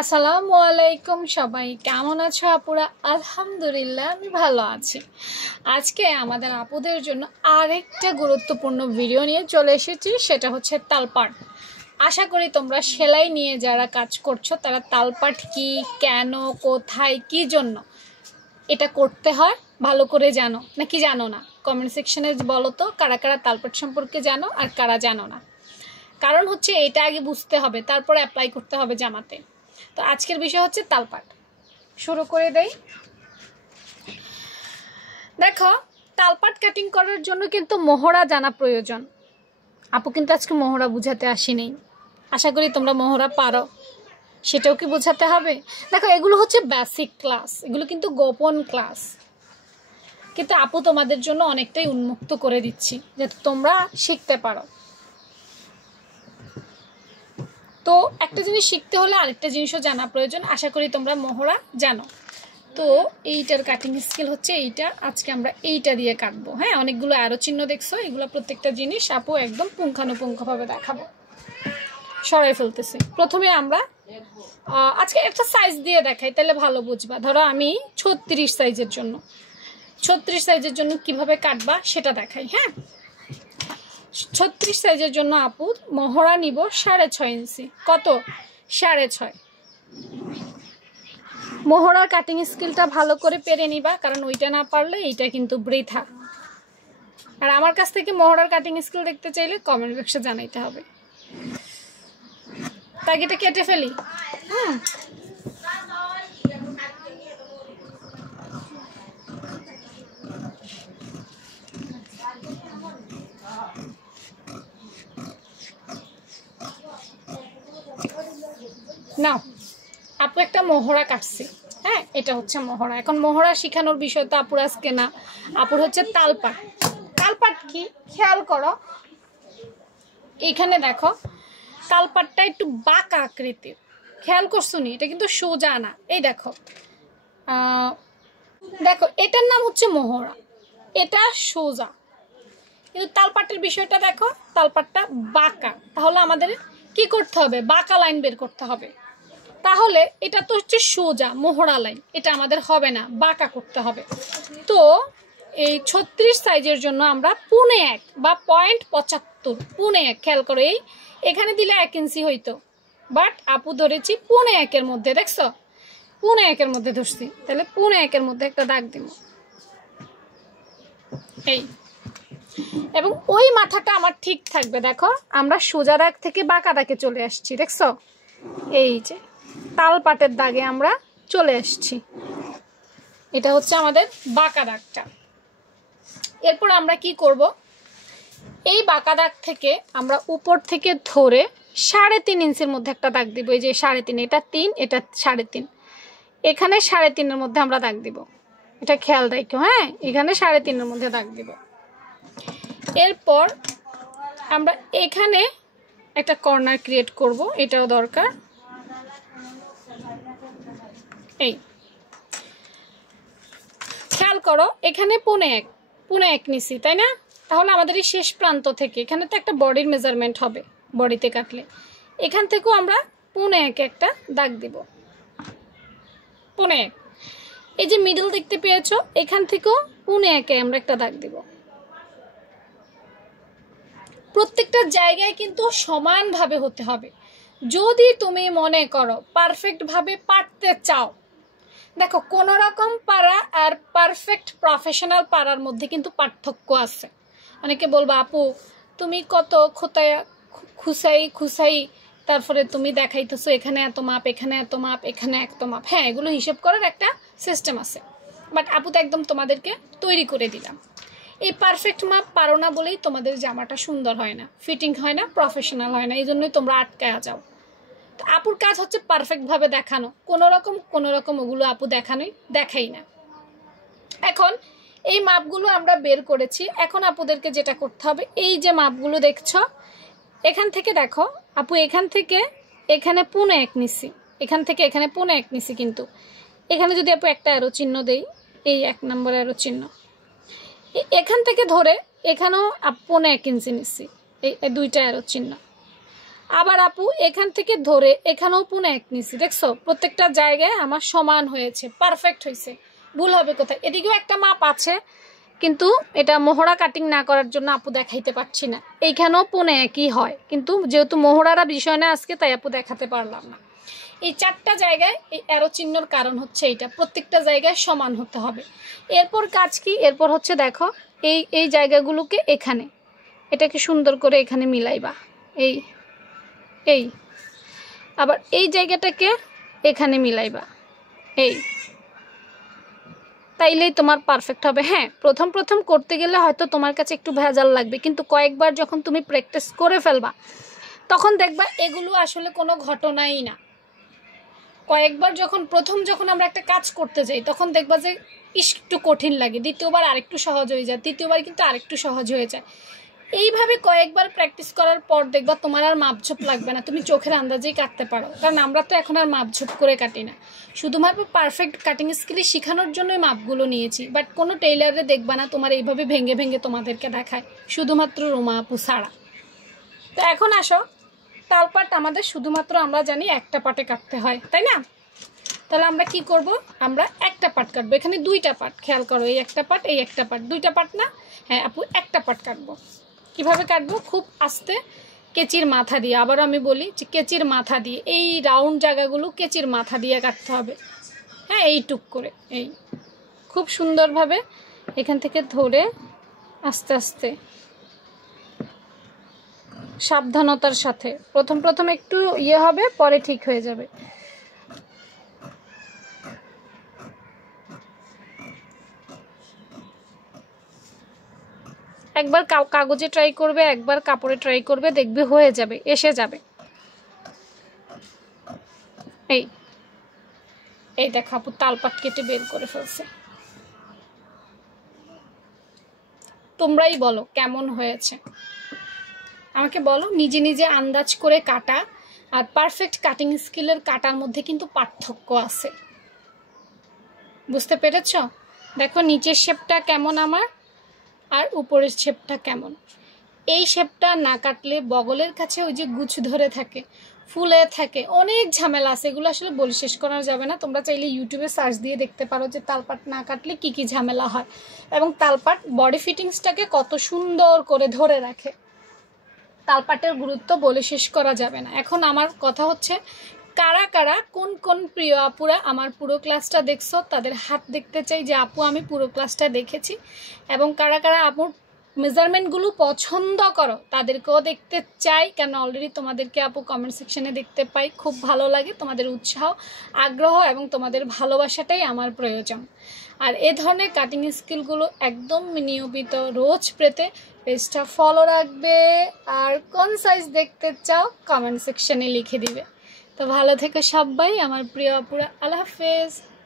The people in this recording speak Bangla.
আসসালামু আলাইকুম সবাই কেমন আছো আপুরা? আলহামদুলিল্লাহ আমি ভালো আছি। আজকে আমাদের আপুদের জন্য আরেকটা গুরুত্বপূর্ণ ভিডিও নিয়ে চলে এসেছি, সেটা হচ্ছে তালপাট। আশা করি তোমরা সেলাই নিয়ে যারা কাজ করছো তারা তালপাট কি, কেন, কোথায়, কি জন্য এটা করতে হয় ভালো করে জানো নাকি জানো না? কমেন্ট সেকশনে বলো তো কারা কারা তালপাট সম্পর্কে জানো আর কারা জানো না। কারণ হচ্ছে এটা আগে বুঝতে হবে, তারপরে অ্যাপ্লাই করতে হবে জামাতে। তো আজকের বিষয় হচ্ছে তালপাট। শুরু করে দেই। দেখো, তালপাট কাটিং করার জন্য কিন্তু মহড়া জানা প্রয়োজন। আপু কিন্তু আজকে মহড়া বুঝাতে আসিনি, আশা করি তোমরা মহড়া পারো, সেটাও কি বোঝাতে হবে? দেখো, এগুলো হচ্ছে বেসিক ক্লাস, এগুলো কিন্তু গোপন ক্লাস, কিন্তু আপু তোমাদের জন্য অনেকটাই উন্মুক্ত করে দিচ্ছি যাতে তোমরা শিখতে পারো। তো একটা জিনিস শিখতে হলে আরেকটা জিনিসও জানা প্রয়োজন। আশা করি তোমরা মহড়া জানো। তো এইটার কাটিং স্কেল হচ্ছে এইটা, আজকে আমরা এইটা দিয়ে কাটবো। হ্যাঁ, অনেকগুলো অ্যারো চিহ্ন দেখছো, এগুলো প্রত্যেকটা জিনিস আপু একদম পুঙ্খানুপুঙ্খভাবে দেখাবো। সরাই ফেলতেছি। প্রথমে আমরা আজকে একটা সাইজ দিয়ে দেখাই, তাহলে ভালো বুঝবা। ধরো আমি 36 সাইজের জন্য 36 সাইজের জন্য কিভাবে কাটবা সেটা দেখাই। হ্যাঁ, 36 সাইজের জন্য আপু মহড়া নিব 6.5 ইঞ্চি। কত? 6.5। মহড়ার কাটিং স্কিলটা ভালো করে পেরে নিবা, কারণ ওইটা না পারলে এইটা কিন্তু বৃথা। আর আমার কাছ থেকে মহড়ার কাটিং স্কিল দেখতে চাইলে কমেন্ট বক্সে জানাইতে হবে। তাই এটা কেটে ফেলি। নাও, আপু একটা মহড়া কাটছি। হ্যাঁ, এটা হচ্ছে মহড়া। এখন মহড়া শেখানোর বিষয় তো আপুর আজকে না, আপুর হচ্ছে তালপাট। তালপাট কি খেয়াল করো, এখানে দেখো তালপাটটা একটু বাঁকা আকৃতির। খেয়াল করছো নি? এটা কিন্তু সোজা না। এই দেখো, দেখো এটার নাম হচ্ছে মহড়া, এটা সোজা, কিন্তু তালপাটের বিষয়টা দেখো, তালপাটটা বাঁকা। তাহলে আমাদের কি করতে হবে? বাঁকা লাইন বের করতে হবে। তাহলে এটা তো হচ্ছে সোজা মোহরা লাইন, এটা আমাদের হবে না, বাঁকা করতে হবে। তো এই 36 সাইজের জন্য আমরা 1.5 বা 0.75 1.5, খেয়াল করো, এই এখানে দিলে 1 ইঞ্চি হইতো, বাট আপু ধরেছি 1.5 মধ্যে। দেখছো, 1.5 মধ্যে ধরছি, তাহলে 1.5 মধ্যে একটা দাগ দিব এই। এবং ওই মাথাটা আমার ঠিক থাকবে। দেখো, আমরা সোজা দাগ থেকে বাঁকা দাগে চলে আসছি। দেখছো, এই যে তালপাটের দাগে আমরা চলে আসছি, এটা হচ্ছে আমাদের বাঁকা দাগটা। এরপর আমরা কি করব? এই বাঁকা দাগ থেকে আমরা উপর থেকে ধরে 3.5 ইঞ্চির মধ্যে একটা দাগ দিব। এই যে 3.5, এটা 3, এটা 3.5, এখানে 3.5 মধ্যে আমরা দাগ দিব। এটা খেয়াল রাখো। হ্যাঁ, এখানে 3.5 মধ্যে দাগ দিব। এরপর আমরা এখানে একটা কর্নার ক্রিয়েট করব, এটাও দরকার। এই খেয়াল করো, এখানে 1.5 নিছি, তাই না? তাহলে আমাদের এই শেষ প্রান্ত থেকে, এখানে তো একটা বডির মেজারমেন্ট হবে, বডিতে কাটলে এখান থেকেও আমরা 1.5 একটা দাগ দিব। 1.5, এই যে মিডল দেখতে পেয়েছো, এখান থেকেও 1.5 আমরা একটা দাগ দিব। প্রত্যেকটা জায়গায় কিন্তু সমানভাবে হতে হবে। যদি তুমি মনে করো পারফেক্ট ভাবে পারতে চাও, দেখো কোনো রকম পারা আর পারফেক্ট প্রফেশনাল পারার মধ্যে কিন্তু পার্থক্য আছে। অনেকে বলবা আপু তুমি কত খুসাই তারপরে তুমি দেখাইতেছো এখানে এত মাপ, এখানে এত মাপ, এখানে এত মাপ। হ্যাঁ, এগুলো হিসেব করার একটা সিস্টেম আছে, বাট আপু তো একদম তোমাদেরকে তৈরি করে দিলাম। এই পারফেক্ট মাপ পারো না বলেই তোমাদের জামাটা সুন্দর হয় না, ফিটিং হয় না, প্রফেশনাল হয় না, এই জন্যই তোমরা আটকায়া যাও। তো আপুর কাজ হচ্ছে পারফেক্টভাবে দেখানো, কোনো রকম ওগুলো আপু দেখাই না। এখন এই মাপগুলো আমরা বের করেছি। এখন আপুদেরকে যেটা করতে হবে, এই যে মাপগুলো দেখছো, এখান থেকে দেখো আপু, এখান থেকে এখানে 1.5 নিছি, এখান থেকে এখানে 1.5 নিছি, কিন্তু এখানে যদি আপু একটা অ্যারো চিহ্ন দেই, এই 1 নম্বর অ্যারো চিহ্ন, এখান থেকে ধরে এখানেও 1.5 ইঞ্চি নিচ্ছি, এই দুইটা অ্যারো চিহ্ন। আবার আপু এখান থেকে ধরে এখানেও পুনে এক নিছি, দেখছো প্রত্যেকটা জায়গায় আমার সমান হয়েছে, পারফেক্ট হয়েছে। ভুল হবে কোথায়? এদিকেও একটা মাপ আছে, কিন্তু এটা মোহরা কাটিং না করার জন্য আপু দেখাইতে পারছি না। এইখানেও পুনে একই হয়, কিন্তু যেহেতু মোহরারা বিষয় না আজকে, তাই আপু দেখাতে পারলাম না। এই 4টা জায়গায় এই অ্যারো চিহ্নর কারণ হচ্ছে এইটা, প্রত্যেকটা জায়গায় সমান হতে হবে। এরপর কাজ কি? এরপর হচ্ছে দেখো এই জায়গাগুলোকে এখানে, এটাকে সুন্দর করে এখানে মিলাইবা, এই আবার এই জায়গাটাকে এখানে মিলাইবা, তাইলেই তোমার পারফেক্ট হবে। হ্যাঁ, প্রথম করতে গেলে হয়তো তোমার কাছে একটু ভেজাল লাগবে, কিন্তু কয়েকবার যখন তুমি প্র্যাকটিস করে ফেলবা তখন দেখবা এগুলো আসলে কোনো ঘটনাই না। কয়েকবার প্রথম আমরা একটা কাজ করতে যাই তখন দেখবা যে একটু কঠিন লাগে, দ্বিতীয়বার আরেকটু সহজ হয়ে যায়, তৃতীয়বার কিন্তু আরেকটু সহজ হয়ে যায়। এইভাবে কয়েকবার প্র্যাকটিস করার পর দেখবা তোমার আর মাপঝোপ লাগবে না, তুমি চোখের আন্দাজেই কাটতে পারো। কারণ আমরা তো এখন আর মাপঝোপ করে কাটি না, শুধুমাত্র পারফেক্ট কাটিং স্কিল শেখানোর জন্যই মাপগুলো নিয়েছি। বাট কোনো টেইলারে দেখবা না তোমার এইভাবে ভেঙে ভেঙে তোমাদেরকে দেখায়, শুধুমাত্র রুমা আপু ছাড়া। তো এখন আসো, তালপাট আমাদের শুধুমাত্র আমরা জানি একটা পাটে কাটতে হয়, তাই না? তাহলে আমরা কি করব? আমরা একটা পাট কাটবো। এখানে 2টা পাট, খেয়াল করো, এই একটা পাট, এই একটা পাট, 2টা পাট না? হ্যাঁ আপু, একটা পাট কাটবো। কিভাবে কাটবো? খুব আস্তে, কেচির মাথা দিয়ে। আবারও আমি বলি যে কেচির মাথা দিয়ে, এই রাউন্ড জায়গাগুলো কেচির মাথা দিয়ে কাটতে হবে। হ্যাঁ, এইটুক করে, এই খুব সুন্দরভাবে এখান থেকে ধরে আস্তে আস্তে সাবধানতার সাথে, প্রথম একটু হবে, পরে ঠিক হয়ে যাবে। একবার কাগজে ট্রাই করবে, একবার কাপড়ে ট্রাই করবে, দেখবে হয়ে যাবে, এসে যাবে। এই দেখো আপু তালপাট কেটে বের করে ফেলছে। তোমরাই বলো কেমন হয়েছে, আমাকে বলো। নিজে নিজে আন্দাজ করে কাটা আর পারফেক্ট কাটিং স্কিলের কাটার মধ্যে কিন্তু পার্থক্য আছে, বুঝতে পেরেছ? দেখো নিচের শেপটা কেমন আমার, আর উপরের শেপটা কেমন। এই শেপটা না কাটলে বগলের কাছে ওই যে গুছ ধরে থাকে, ফুলে থাকে, অনেক ঝামেলা আছে, এগুলো আসলে বলে শেষ করা যাবে না। তোমরা চাইলে ইউটিউবে সার্চ দিয়ে দেখতে পারো যে তালপাট না কাটলে কি কি ঝামেলা হয়, এবং তালপাট বডি ফিটিংসটাকে কত সুন্দর করে ধরে রাখে। তালপাটের গুরুত্ব বলে শেষ করা যাবে না। এখন আমার কথা হচ্ছে, কারা কারা কোন কোন প্রিয় আপুরা আমার পুরো ক্লাসটা দেখছো, তাদের হাত দেখতে চাই যে আপু আমি পুরো ক্লাসটা দেখেছি। এবং কারা কারা আপুর মেজারমেন্টগুলো পছন্দ করো তাদেরকেও দেখতে চাই, কেন অলরেডি তোমাদেরকে আপু কমেন্ট সেকশনে দেখতে পাই, খুব ভালো লাগে। তোমাদের উৎসাহ, আগ্রহ এবং তোমাদের ভালোবাসাটাই আমার প্রয়োজন। আর এ ধরনের কাটিং স্কিলগুলো একদম নিয়মিত রোজ পেতে পেজটা ফলো রাখবে। আর কোন সাইজ দেখতে চাও কমেন্ট সেকশনে লিখে দিবে। তো ভালো থেকো সবাই আমার প্রিয় আপুরা, আল্লাহ হাফেজ।